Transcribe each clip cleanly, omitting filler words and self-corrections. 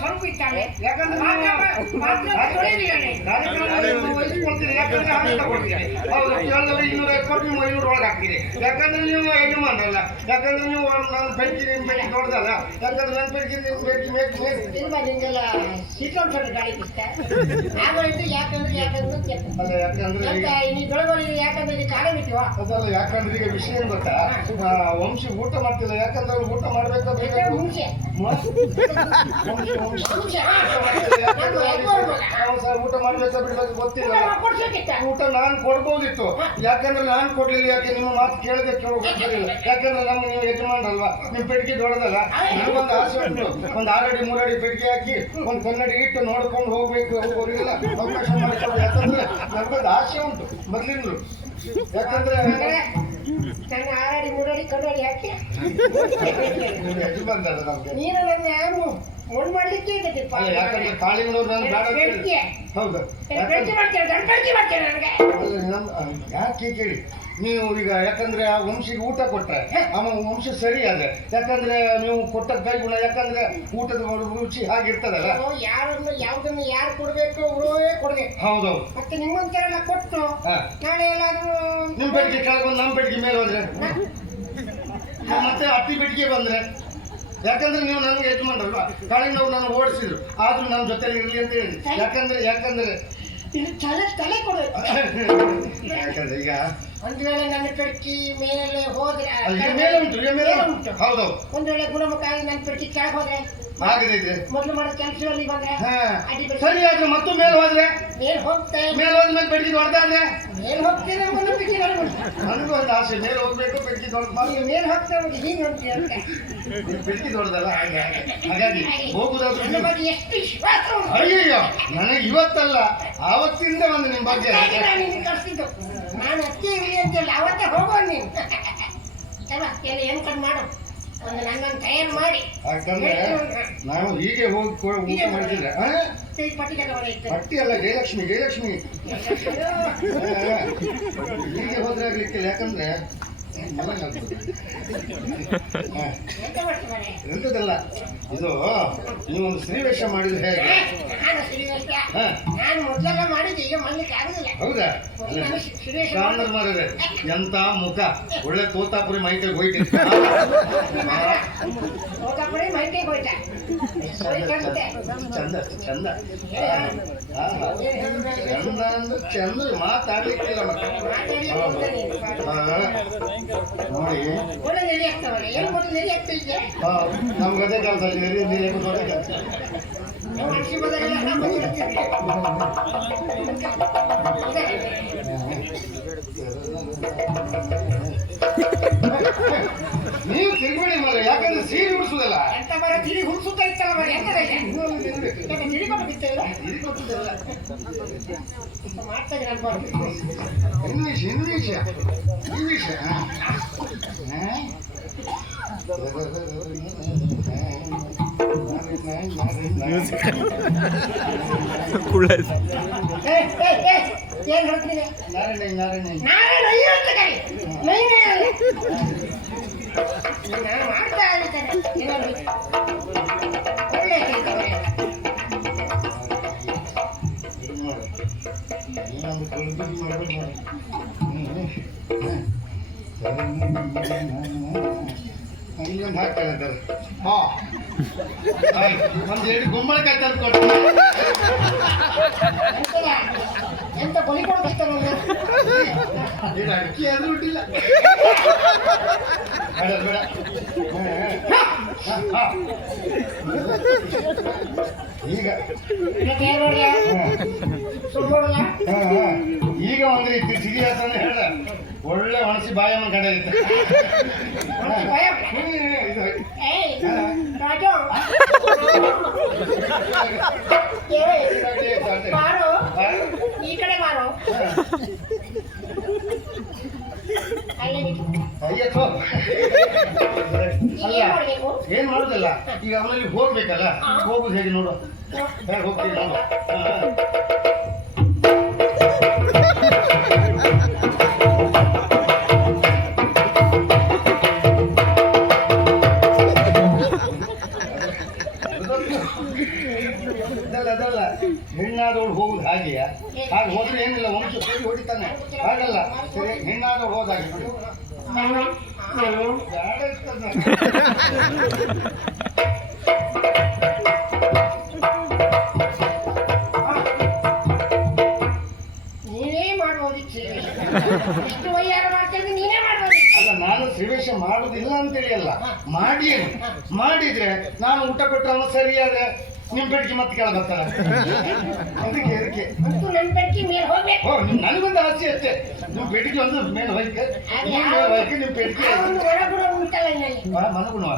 ಸ್ವಲ್ಪ ಇದ್ದಾನೆ ಯಾಕಂದ್ರೆ ಒಳಗೆ ಹಾಕ್ತೀರಿ. ಯಾಕಂದ್ರೆ ನೀವು ಯಜಮಾನರಲ್ಲ, ಯಾಕಂದ್ರೆ ನೀವು ನನ್ನ ಬೆಂಕಿ ನಿಮ್ಮ ಬೆಂಕಿ ದೊಡ್ಡದಲ್ಲ, ಯಾಕಂದ್ರೆ ನನ್ನ ಬೆಂಕಿ ನಿಮ್ಮ ಬೆಂಕಿ ನಿಮಗೆಲ್ಲ ಸೀಟೊಂದು ಗಾಳಿ ಇಷ್ಟ ಆಗೋಯ್ತು. ಯಾಕಂದ್ರೆ ಅಲ್ಲ ಯಾಕಂದ್ರೆ ನೀ ಬೆಳಗೋಳಿ ಯಾಕಂದ್ರೆ ಕಾಲೇ ಬಿಟ್ಟಿವ ಅದಲ್ಲ. ಯಾಕಂದ್ರೆ ಈಗ ವಿಷಯ ಏನ್ ಗೊತ್ತಾ, ವಂಶಿ ಊಟ ಮಾಡ್ತಿಲ್ಲ. ಯಾಕಂದ್ರೆ ಅವ್ರು ಊಟ ಮಾಡ್ಬೇಕಾದ್ರೆ ಊಟ ಮಾಡ್ಬೇಕಾ ಬಿಡ್ಬೇಕು ಗೊತ್ತಿಲ್ಲ. ಊಟ ನಾನು ಕೊಡ್ಬೋದಿತ್ತು, ಯಾಕಂದ್ರೆ ನಾನು ಕೊಡ್ಲಿಲ್ಲ. ಯಾಕೆ ನಿಮ್ಮ ಮಾತು ಕೇಳದೆ ಕೇಳೋದಿಲ್ಲ. ಯಾಕಂದ್ರೆ ನಮ್ಗೆ ನೀವು ಯಜಮಾನರಲ್ವಾ, ನಿಮ್ ಪೆಟ್ಟಿಗೆ ದೊಡ್ಡದಲ್ಲ. ನನಗೊಂದು ಆಸೆ ಉಂಟು, ಒಂದು 6 ಅಡಿ 3 ಅಡಿ ಪೆಟ್ಟಿಗೆ ಹಾಕಿ ಒಂದು ಕನ್ನಡಿ ಇಟ್ಟು ನೋಡ್ಕೊಂಡು ಹೋಗ್ಬೇಕು, ಅವರಿಗೆಲ್ಲ ಅವಕಾಶ ಮಾಡಿಕೊಡು. ಯಾಕಂದ್ರೆ ನನಗೊಂದು ಆಸೆ ಉಂಟು ಮೊದ್ಲಿಂದಲೂ. ಯಾಕಂದ್ರೆ ನನ್ನ 6 ಅಡಿ 3 ಅಡಿ ಕನ್ನಡಿ ಹಾಕಿ ಯಜಮಾನ ನಮ್ಗೆ ನೀನು ನನ್ನ ಯಾರು ಮೊಂಡ್ ಮಾಡ್ಲಿಕ್ಕೆ ಯಾಕಂದ್ರೆ ಕಾಳಿಂಗ್ನವ್ರು ನಾನು ಬೇಡ. ಹೌದು ಯಾಕೆ ಕೇಳಿ ನೀವು ಈಗ, ಯಾಕಂದ್ರೆ ಆ ವಂಶಿಗೆ ಊಟ ಕೊಟ್ರೆ ಅವ ವಂಶ ಸರಿ ಅದ. ಯಾಕಂದ್ರೆ ನೀವು ಕೊಟ್ಟ ಕೈ ಗುಣ, ಯಾಕಂದ್ರೆ ಊಟದ ರುಚಿ ಹಾಗಿರ್ತದಲ್ಲ. ಯಾರನ್ನು ಯಾವ್ದನ್ನು ಯಾರು ಕೊಡ್ಬೇಕು ಅವರೇ ಕೊಡ್ಬೇಕು. ಹೌದೌದು. ಮತ್ತೆ ನಿಮ್ಮಂತೆಲ್ಲ ಕೊಟ್ಟು ನಾಳೆ ಎಲ್ಲಾದ್ರೂ ನಿಮ್ ಬೆಟ್ಟಿಗೆ ಕೆಳಗೆ ಬಂದು ನಮ್ಮ ಬೆಟ್ಟಿಗೆ ಮೇಲೆ ಹೋದ್ರೆ, ಮತ್ತೆ ಅಟ್ಟಿ ಬೆಟ್ಟಿಗೆ ಬಂದ್ರೆ, ಯಾಕಂದ್ರೆ ನೀವು ನನಗೆ ಯಜಮಾನರಲ್ವಾ. ಕಾಳಿಂಗವ್ರು ನಾನು ಓಡಿಸಿದ್ರು, ಆದ್ರೂ ನನ್ನ ಜೊತೆಲಿ ಇರ್ಲಿ ಅಂತ ಹೇಳಿ. ಯಾಕಂದ್ರೆ ತಲೆ ಕೊಡಬೇಕು. ಯಾಕಂದ್ರೆ ಈಗ ಒಂದ್ ವೇಳೆ ನನ್ನ ಪೆಡ್ಕಿ ಮೇಲೆ ಹೋದ್ರೆ ಮೇಲೆ ಉಂಟು. ಹೌದೌದು. ಒಂದ್ ವೇಳೆ ಗುಣಮುಖ ಆಗಿ ನನ್ನ ಪೆಡ್ಕಿ ಕೆಳಗೆ ಹೋದ್ರೆ ಆಗದಿದ್ರೆ ಮೊದಲು ಮಾಡೋ ಕೆಲಸದಲ್ಲಿ ಬಂದ್ರೆ ಸರಿ ಆದ್ರೆ ಮತ್ತು ಮೇಲೆ ಹೋದ್ರೆ ಮೇಲ್ ಹೋಗ್ತೇನೆ. ಮೇಲೆ ಹೋದ್ಮೇಲೆ ಬೆಡ್ಗಿ ದೊಡ್ಡದಾದ್ರೆ ಮೇಲ್ ಹೋಗ್ತೇನೆ ನನಗೂ ಒಂದು ಆಸೆ, ಮೇಲೆ ಹೋಗ್ಬೇಕು, ಬೆಡ್ಗಿ ದೊಡ್ಡ. ಮೇಲ್ ಹೋಗ್ತೇವೆ ಹೀಗೆ ಹೋಗ್ತೀವಿ ಅಂತ. ಬೆಡ್ಗಿ ದೊಡ್ಡದಲ್ಲ, ಹಾಗಾಗಿ ಹೋಗುದಾದ್ರೆ ಬಗ್ಗೆ ಎಷ್ಟು ವಿಶ್ವಾಸ. ಅಯ್ಯಯ್ಯೋ, ನನಗೆ ಇವತ್ತಲ್ಲ ಆವತ್ತಿಂದ ಒಂದು ನಿಮ್ ಬಗ್ಗೆ ಕಳಿಸಿದ್ದು. ನಾನು ಅಷ್ಟೇ ಇರಲಿ ಅಂತೇಳಿ ಅವತ್ತೇ ಹೋಗೋಣ ನೀನು. ಎಲ್ಲ ಏನ್ ಕಟ್ ಮಾಡು, ಒಂದು ನನ್ನನ್ನು ತಯಾರು ಮಾಡಿ. ಯಾಕಂದ್ರೆ ನಾವು ಹೀಗೆ ಹೋಗಿ ಊಟ ಮಾಡಿದ್ರೆ ಪಟ್ಟಿ ಅಲ್ಲ, ಜಯಲಕ್ಷ್ಮಿ ಹೀಗೆ ಹೋದ್ರೆ ಆಗ್ಲಿಕ್ಕಿಲ್ಲ. ಯಾಕಂದ್ರೆ ಎಂತದಲ್ಲ ಇದು, ನೀವೊಂದು ಸ್ತ್ರೀವೇಷ ಮಾಡಿದ್ರೆ ಹೇಗೆ? ಹೌದಾ? ಮಾರದೆ ಎಂತ ಮುಖ, ಒಳ್ಳೆ ತೋತಾಪುರಿ ಮೈಕೈ ಹೋಯ್ತು. ಚಂದ ಚಂದ ಚಂದ ಅಂದ್ರೆ ಚಂದ, ಮಾತಾಡ್ಲಿಕ್ಕಿಲ್ಲ ನೋಡಿ. ನಮ್ಗೆ ಅದೇ ಕೆಲಸ ನೀವು ತಿರುಗಬೇಡಿ ಮರ. ಯಾಕಂದ್ರೆ ಸೀರೆ ಉಡಿಸುದಲ್ಲ, ತಿರುಗಿ ಹುಡ್ಸುತ್ತಾ ಇತ್ತಲ್ಲ ಮರ. ಇಂಗ್ಲೀಷ್ ಇಂಗ್ಲೀಷ್ ಏನ್ ಹೇಳ್ತೀನಿ? ನಾನು ಮಾಡ್ತಾ ಇರ್ತೇನೆ. ಇಲ್ಲೊಂದು ಹಾಕ್ತಾರೆ. ಒಂದು 2 ಗುಮ್ಮಳಕಾಯಿ ತಂದು ಕೊಟ್ಟು ಎಂತ ಬಲಿಕೊಂಡು ಬರ್ತಾರೆ. ಅಕ್ಕಿ ಆದ್ರೂ ಬಿಟ್ಟಿಲ್ಲ. ಬೇಡ ಈಗ ಒಂದು ರೀತಿ ಸಿಗಿ ಅಂತ ಹೇಳ, ಒಳ್ಳೆ ಮನಸ್ಸಿ ಬಾಯಮ್ಮನ ಗಂಡ ಇತ್ತು. ಈ ಕಡೆ ಮಾರೋ. ಏನ್ ಮಾಡುದಲ್ಲ, ಈಗ ಅವನಲ್ಲಿ ಹೋಗ್ಬೇಕಲ್ಲ, ಹೋಗುದು ಹೇಗೆ ನೋಡು. ಹೇಗೆ ಹೋಗ್ತೀವಿ ನೋಡು. ಅದಲ್ಲ ಹೆಣ್ಣಾದವಳು ಹೋಗುದು ಹಾಗೆಯಾ? ಹಾಗೆ ಹೋದ್ರೆ ಏನಿಲ್ಲ, ವಂಶ ಸರಿ ಹೊಡಿತಾನೆ. ಹಾಗಲ್ಲ, ಸರಿ ಹೆಣ್ಣಾದವಳು ಹೋದಾಗೆ ಬಿಡು. ಬ್ಯಾಡ ಇರ್ತದೆ. ನೀನೇ ಮಾಡ್ಬೋದಿತ್ತು. ಇಷ್ಟು ವಯ್ಯಾರ ಮಾಡ್ತಿದ್ರೆ ನೀನೇ ಮಾಡ್ಬೋದಿತ್ತು. ಅಲ್ಲ, ನಾನು ಪ್ರವೇಶ ಮಾಡುದಿಲ್ಲ ಅಂತೇಳಿ ಅಲ್ಲ, ಮಾಡಿದ್ರೆ ನಾನು ಊಟ ಕೊಟ್ಟರೆ ಅವನು ಸರಿಯಾದ್ರೆ ನಿಮ್ ಬೆಡ್ಗೆ ಮತ್ತೆ ಕೇಳಬರ್ತಾರ. ಅದಕ್ಕೆ ಅಂತೂ ನನ್ನ ಬೆಡ್ಗೆ ಮೇಲೆ ಹೋಗ್ಬೇಕು. ನನಗೊಂದು ಆಸೆ ಅಷ್ಟೇ, ನಿಮ್ ಬೆಡ್ಗೆ ಒಂದು ಮೇಲೆ ಹೋಯ್ಕೆ ನಿಮ್ ಬೆಡ್ಗೆ ಒಂದು ಒಳ ಗುಣ ಉಂಟಲ್ಲ ಇಲ್ಲಿ, ಮನಗುಣವ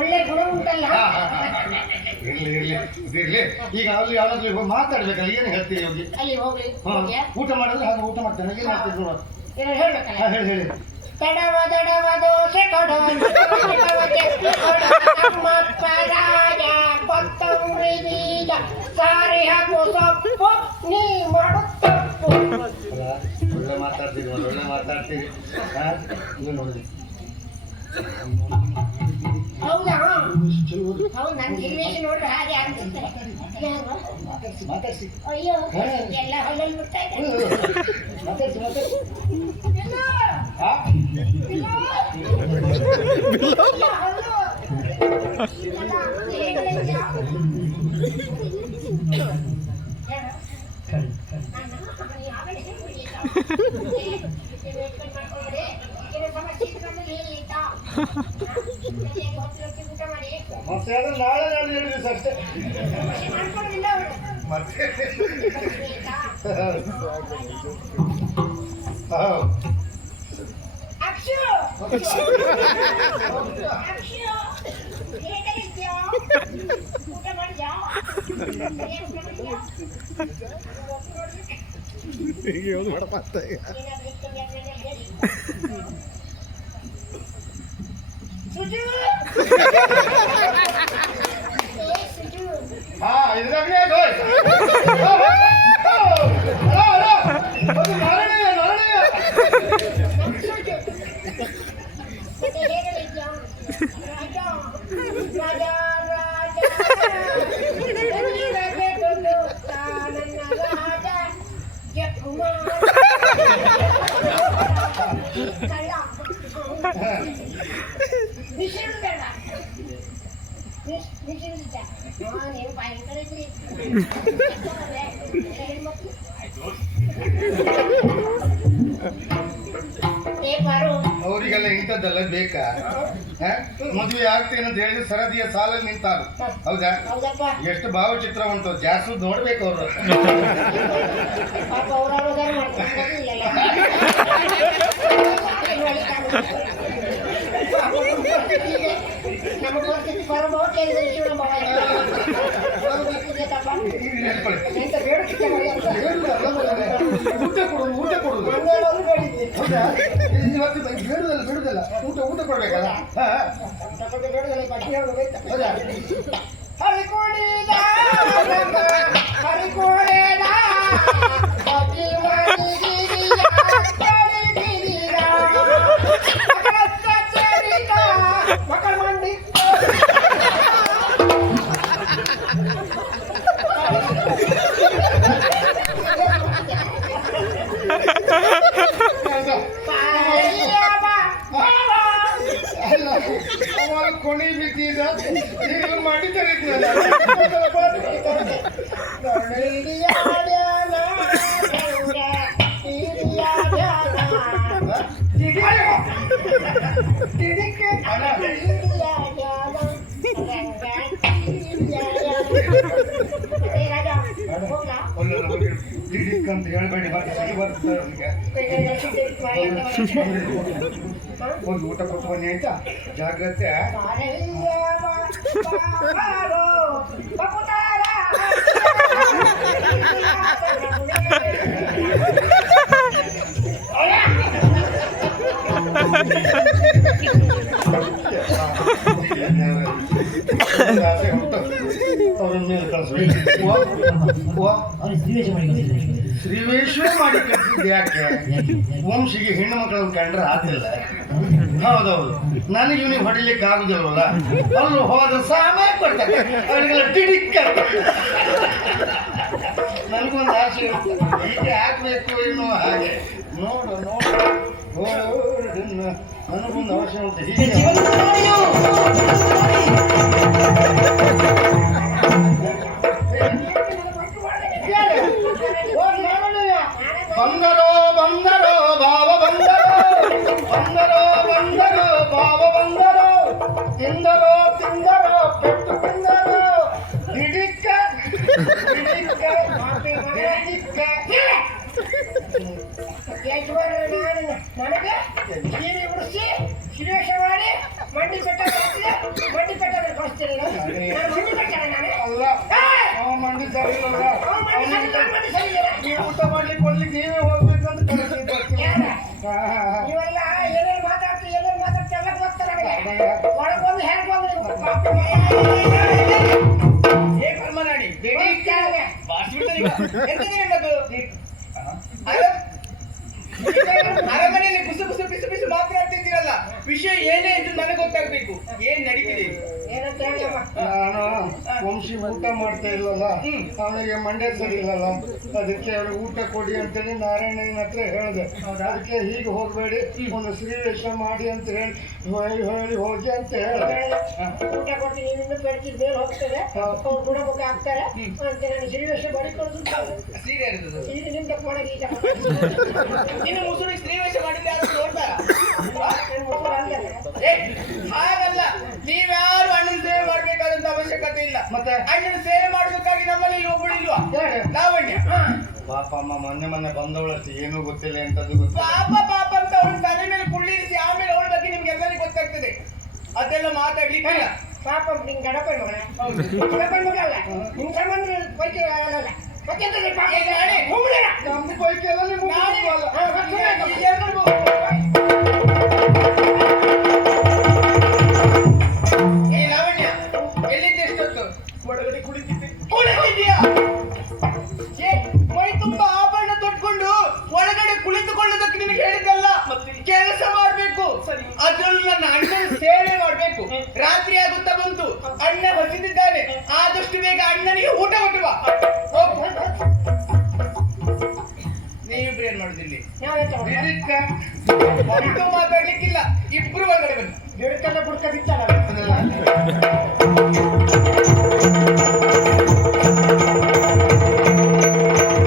ಒಳ್ಳೆ ಗುಣ ಉಂಟಲ್ಲ. ಇರ್ಲಿ. ಈಗ ಅಲ್ಲಿ ಯಾವ್ದಾದ್ರು ಮಾತಾಡ್ಬೇಕಲ್ಲ, ಏನು ಹೇಳ್ತೀರಿ ಹೋಗಿ? ಅಲ್ಲಿ ಹೋಗ್ಲಿ. ಊಟ ಮಾಡಿದ್ರೆ ಹಾಗೆ ಊಟ ಮಾಡ್ತೇನೆ. ಏನ್ ಮಾಡ್ತೀರಿ ನೋಡ? ಹೇಳ್ಬೇಕಲ್ಲ. ಹೇಳಿ. ತಡವ ದೋಸೆ ಕೊಡು, ರಾಜ ಕೊತ್ತಂಬರಿ ಬೀಜ ಸಾರಿ ಹಾಕು ಸೊಪ್ಪು ನೀ ಮಾಡು ತಪ್ಪು. ಒಳ್ಳೆ ಮಾತಾಡ್ತೀರಿ. ನೋಡಿ ಹೌದಾ? ಹೌದು, ನನ್ನ ಜಿಲ್ಲೆಗೆ ನೋಡ್ರೆ ಹಾಗೆ ಆಗ್ತಿರ್ತಾರೆ. ಮಾತಾಡ್ಸಿ. ಅಯ್ಯೋ, ಎಲ್ಲ ಹೊಲಲ್ಲಿ ಬಿಡ್ತಾ ಇದ್ದಾರೆ. ಮಾತಾಡ್ಸಿ. ಮತ್ತೆ ಅದು ನಾಳೆ 2 ದಿವಸ ಅಷ್ಟೇ. ಮತ್ತೆ ಇದ್ರಾಗ್ಲೇ ಅವರಿಗೆಲ್ಲ ಇಂಥದ್ದೆಲ್ಲ ಬೇಕಾ? ಮದುವೆ ಆಗ್ತೇನೆ ಅಂತ ಹೇಳಿದ್ರೆ ಸರದಿಯ ಸಾಲಲ್ಲಿ ನಿಂತಾರು. ಹೌದಾ? ಎಷ್ಟು ಭಾವಚಿತ್ರ ಉಂಟು, ಜಾಸ್ತಿ ನೋಡ್ಬೇಕು ಅವರು. ಊಟ ಕೊಡುದು ಬಿಡುದಲ್ಲ, ಊಟ ಕೊಡ್ಬೇಕಲ್ಲ. ಕೊಣಿ ಬಿದ್ದೀಗ ಮಾಡಿದ್ದಾರೆ. ಅಂತ ಹೇಳ್ಬೇಡಿ, ಒಂದು ಊಟ ಕೊಟ್ಟು ಬನ್ನಿ ಆಯ್ತಾ? ಜಾಗ್ರತೆ. ಅವ್ರನ್ನ ಮೇಲೆ ಕಳಿಸ್ಬೇಕು. ಅವ್ರಿಗೆ ಶ್ರೀವೇಷ ಮಾಡಿ ಕಳಿಸಿದ್ರೆ ಶ್ರೀವೇಶ್ವರ ಮಾಡಿ ಕಳಿಸಿದ್ದು ಯಾಕೆ? ವಂಶಿಗೆ ಹೆಣ್ಣು ಮಕ್ಕಳನ್ನು ಕಂಡ್ರೆ ಆತಿಲ್ಲ. ಹೌದೌದು, ನನಗೆ ಇವನಿಗೆ ಹೊಡಿಲಿಕ್ಕೆ ಆಗುದಿಲ್ವಲ್ಲ, ಅಲ್ಲಿ ಹೋದ ಸಾಮಾನ್ಯ ಕೊಡ್ತಾರೆ ಅವರಿಗೆಲ್ಲ ಟಿಡಿಕ್ ನನಗೊಂದು ಆಸೆ ಇರುತ್ತೆ, ಈಗ ಹಾಕ್ಬೇಕು ಏನೋ ಹಾಗೆ. ನೋಡು ನನಗೊಂದು ಅವಶ್ಯ ಉಂಟು ಹೀಗೆ. ಬಂದರೋ ಬಂದರೋ ಭಾವ ಬಂದರೋ, ಬಂದರೋ ಬಂದರೋ ಭಾವ ಬಂದರೋ, ತಿಂದರೋ ತಿಂದರೋ ಪೆಟ್ಟು ತಿಂದರೋ, ಹಿಡಿಕ್ಕ ಹಿಡಿಕ್ಕ ಹಿಡಿಕ್ಕ. ನನಗೆ ಸೀರೆ ಉಡಿಸಿ ಶಿರೇಷ ಮಾಡಿ ಮಂಡಿ ಪೆಟ್ಟ ಕಳಿಸ್ತೀನಿ. ಮಂಡಿ ಪೆಟ್ಟ ನಾನು ಅಲ್ಲ, ಅವ ಮಂಡಿ ಸರಿ ಇಲ್ಲಲ್ಲ, ನೀವು ಊಟ ಮಾಡ್ಲಿಕ್ಕೆ ಕೊಡ್ಲಿಕ್ಕೆ ನೀವೇ ಹೋಗ್ಬೇಕಂತ ನೀವೆಲ್ಲ ಏನೇನು ಮಾತಾಡ್ತಿ ಎಲ್ಲ ಗೊತ್ತ ನನಗೆ. ಒಳಗೊಂದು ಹೇಗೆ ಬಂದ್ರೆ ಕರ್ಮನಾಡಿ ಅರಮನೆಯಲ್ಲಿ ಕುಸು ಕುಸು ಪಿಸು ಪಿಸು ಮಾತನಾಡ್ತಿದ್ದೀರಲ್ಲ, ವಿಷಯ ಏನೇ ಇದ್ದು ನನಗೆ ಗೊತ್ತಾಗ್ಬೇಕು. ಏನ್ ನಡೀತಿದೆ? ಏನಂತ ಹೇಳಿಯಮ್ಮ? ನಾನು ವಂಶಿ ಊಟ ಮಾಡ್ತಾ ಇಲ್ಲಲ್ಲ, ಅವನಿಗೆ ಮಂಡ್ಯ ಸರಿ ಇಲ್ಲಲ್ಲ, ಅದಕ್ಕೆ ಅವ್ರಿಗೆ ಊಟ ಕೊಡಿ ಅಂತೇಳಿ ನಾರಾಯಣನ ಹತ್ರ ಹೇಳಿದೆ. ಅದಕ್ಕೆ ಹೀಗೆ ಹೋಗಬೇಡಿ, ಒಂದು ಶ್ರೀವೇಷ ಮಾಡಿ ಅಂತ ಹೇಳಿ ಹೋಗಿ ಅಂತ ಹೇಳಿದೆ. ಊಟ ಕೊಟ್ಟು ನೀವಿನ್ನು ಬೆಳಕಿದ ಮೇಲೆ ಹೋಗ್ತದೆ, ಅವ್ರು ಗುಣಮುಖ ಆಗ್ತಾರೆ ಅಂತ ನಾನು ಶ್ರೀವೇಷ ಬಳಿ ಕೊಡ್ತಾರೆ. ಸೀರೆ ಇರ್ತದೆ. ಈಗ ನಿಮ್ಗೆ ಕೊಡಗಿ ಇನ್ನು ಮುಸುಡಿ ಸ್ತ್ರೀವೇಷ ಮಾಡಿದ್ರೆ ಯಾರು ನೋಡ್ತಾರ? ಮುಸುರು ಹಾಗಲ್ಲ, ನೀವ್ಯಾರು ಅಣ್ಣನ ಸೇವೆ ಮಾಡ್ಬೇಕಾದಂತ ಅವಶ್ಯಕತೆ ಇಲ್ಲ. ಮತ್ತೆ ಅಣ್ಣನ ಸೇವೆ ಮಾಡೋದಕ್ಕಾಗಿ ನಮ್ಮಲ್ಲಿ ಒಬ್ಬಳು ಇಲ್ವಾ? ಲಾವಣ್ಯ. ಪಾಪ ಅಮ್ಮ ಮೊನ್ನೆ ಬಂದವಳಷ್ಟು ಏನೂ ಗೊತ್ತಿಲ್ಲ ಎಂತದ್ದು ಗೊತ್ತಿಲ್ಲ. ಪಾಪ ಅಂತ ಅವಳ ತಲೆ ಮೇಲೆ ಕುಳ್ಳಿರಿಸಿ ಆಮೇಲೆ ಅವಳ ಬಗ್ಗೆ ನಿಮ್ಗೆ ಎಲ್ಲರಿಗೂ ಗೊತ್ತಾಗ್ತದೆ. ಅದೆಲ್ಲ ಮಾತಾಡ್ಲಿಕ್ಕಿಲ್ಲ. ಪಾಪ ನಿನ್ ಗಡಪ ಮಗಳ ಗಡಪ ಮಗಲ್ಲ ನಿನ್ ಸಂಬಂಧ ಪೈಕಿ ಅಲ್ಲ ನಮ್ದು ಪೈಕಿ ಎಲ್ಲ ನೀವು ಲಾವಣ್ಯ, ಎಲ್ಲಿದ್ದೆ ಎಷ್ಟೊತ್ತು? ಒಳಗಡೆ ಕುಳಿತಿದ್ಯಾ? ಮೈ ತುಂಬಾ ಆಭರಣ ತೊಟ್ಕೊಂಡು ಒಳಗಡೆ ಕುಳಿತುಕೊಳ್ಳೋದಕ್ಕೆ ನಿನಗೆ ಹೇಳಿದ್ದಲ್ಲ, ಕೆಲಸ ಮಾಡ್ಬೇಕು. ಅದ್ರಲ್ಲೂ ನನ್ನ ಅಣ್ಣನ ಸೇವೆ ಮಾಡ್ಬೇಕು. ರಾತ್ರಿ ಆಗುತ್ತಾ ಬಂತು, ಅಣ್ಣ ಹೊಸಿದಿದ್ದಾನೆ, ಆದಷ್ಟು ಬೇಗ ಅಣ್ಣನಿಗೆ ಊಟ ಕೊಟ್ಟು ಬಾ. ನೀವಿಬ್ರು ಏನ್ ಮಾಡುದಿಲ್ಲಿ? ಒಂದು ಮಾತಾಡ್ಲಿಕ್ಕಿಲ್ಲ, ಇಬ್ರು ಒಳಗಡೆ ಬನ್ನಿ. ಗಿಡಕ್ಕೆಲ್ಲ ಬುಡ್ಕ ಬಿತ್ತಲ್ಲ